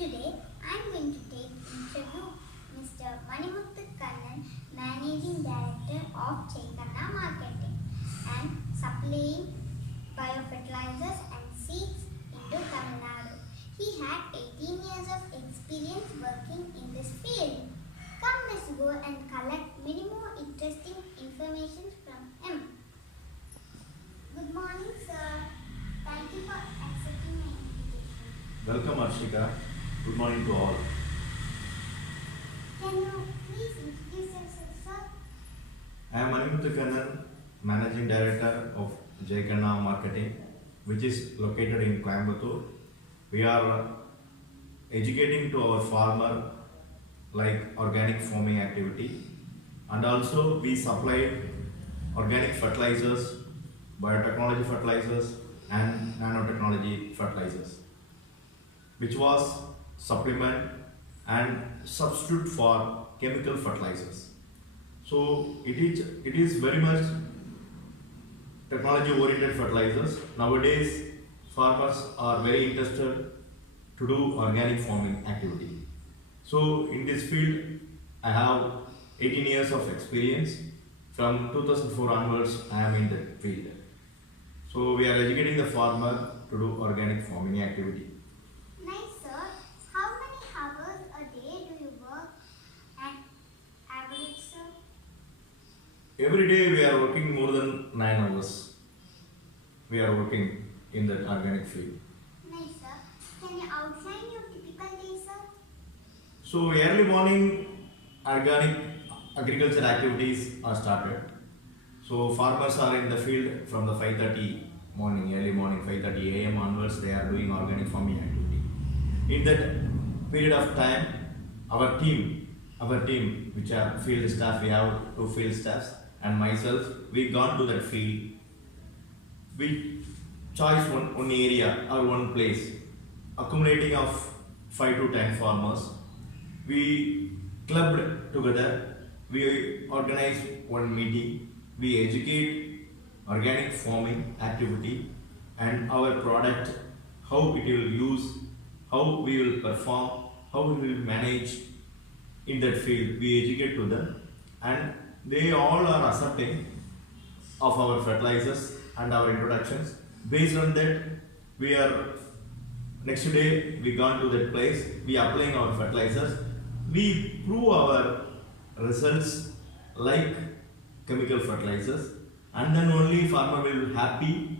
Today, I am going to interview Mr. Manimuthu Kannan, Managing Director of Jaikanna Marketing and supplying biofertilizers and seeds into Tamil Nadu. He had 18 years of experience working in this field. Come, let's go and collect many more interesting information from him. Good morning, sir. Thank you for accepting my invitation. Welcome, Arshika. Good morning to all. Can you please introduce yourself, sir? I am Manimuthu Kannan, Managing Director of Jaikanna Marketing, which is located in Coimbatore. We are educating to our farmer like organic farming activity, and also we supply organic fertilizers, biotechnology fertilizers and nanotechnology fertilizers, which was supplement and substitute for chemical fertilizers. So it is very much technology oriented fertilizers. Nowadays farmers are very interested to do organic farming activity. So in this field I have 18 years of experience. From 2004 onwards I am in the field. So we are educating the farmer to do organic farming activity. Nice, sir. How many hours a day do you work at average, sir? Every day we are working more than 9 hours. We are working in the organic field. Nice, sir. Can you outline your typical day, sir? So early morning organic agriculture activities are started. So farmers are in the field from the 5:30 morning, early morning 5:30 a.m. onwards. They are doing organic farming activity. In that period of time, our team, which are field staff, we have 2 field staffs and myself, we gone to that field. We choose one area or one place, accumulating of 5 to 10 farmers. We clubbed together, we organize one meeting, we educate organic farming activity and our product, how it will use, how we will perform, how we will manage in that field. We educate to them and they all are accepting of our fertilizers and our introductions. Based on that, we are next day we gone to that place, we applying our fertilizers, we prove our results like chemical fertilizers, and then only farmer will be happy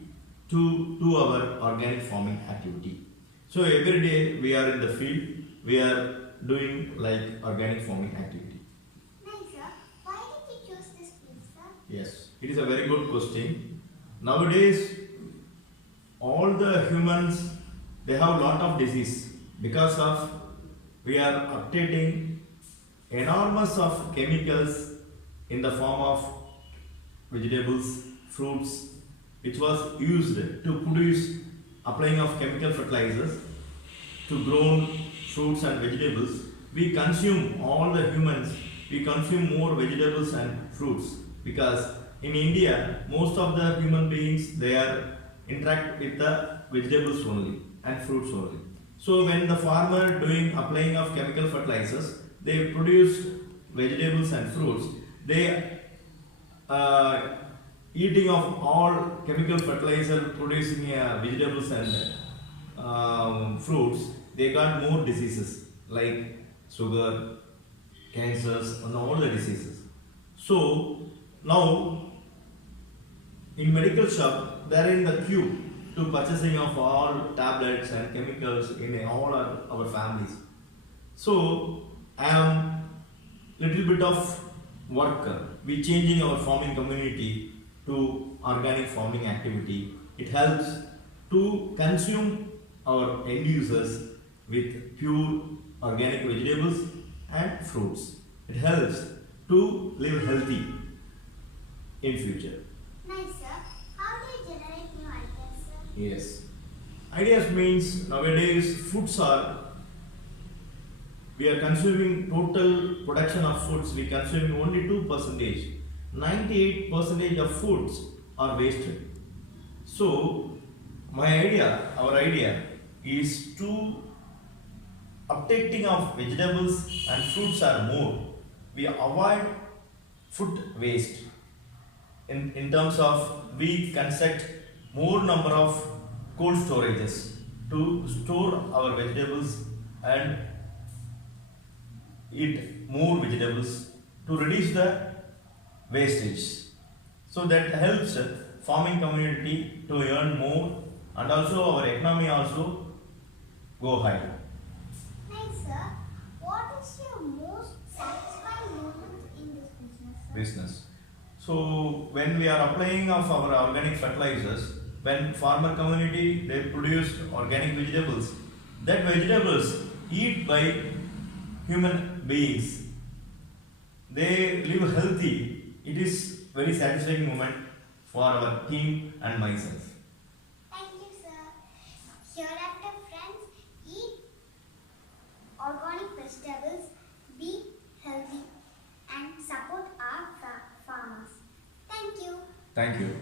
to do our organic farming activity. So every day we are in the field, we are doing like organic farming activity. Nice, sir. Why did you choose this field, sir? Yes, it is a very good question. Nowadays, all the humans, they have lot of disease because of we are updating enormous of chemicals in the form of vegetables, fruits, which was used to produce applying of chemical fertilizers to grown fruits and vegetables. We consume, all the humans, we consume more vegetables and fruits because in India most of the human beings, they are interact with the vegetables only and fruits only. So when the farmer doing applying of chemical fertilizers, they produce vegetables and fruits, they eating of all chemical fertilizer producing vegetables and fruits, they got more diseases like sugar, cancers and all the diseases. So now in medical shop, they are in the queue to purchasing of all tablets and chemicals in all our families. So I am little bit of worker. We changing our farming community to organic farming activity. It helps to consume our end users with pure organic vegetables and fruits. It helps to live healthy in future. Nice, sir. How do you generate new ideas, sir? Yes. Ideas means nowadays foods are, we are consuming total production of foods, we consume only 2%. 98% of foods are wasted. So my idea, our idea is to uptaking of vegetables and fruits are more, we avoid food waste. In terms of we construct more number of cold storages to store our vegetables and eat more vegetables to reduce the wastage. So that helps farming community to earn more and also our economy also go high. Nice, sir. What is your most satisfying moment in this business, sir? Business. So when we are applying of our organic fertilizers, when farmer community they produce organic vegetables, that vegetables eat by human beings, they live healthy. It is very satisfying moment for our team and myself. Thank you, sir. Hereafter, friends, eat organic vegetables, be healthy, and support our farmers. Thank you. Thank you.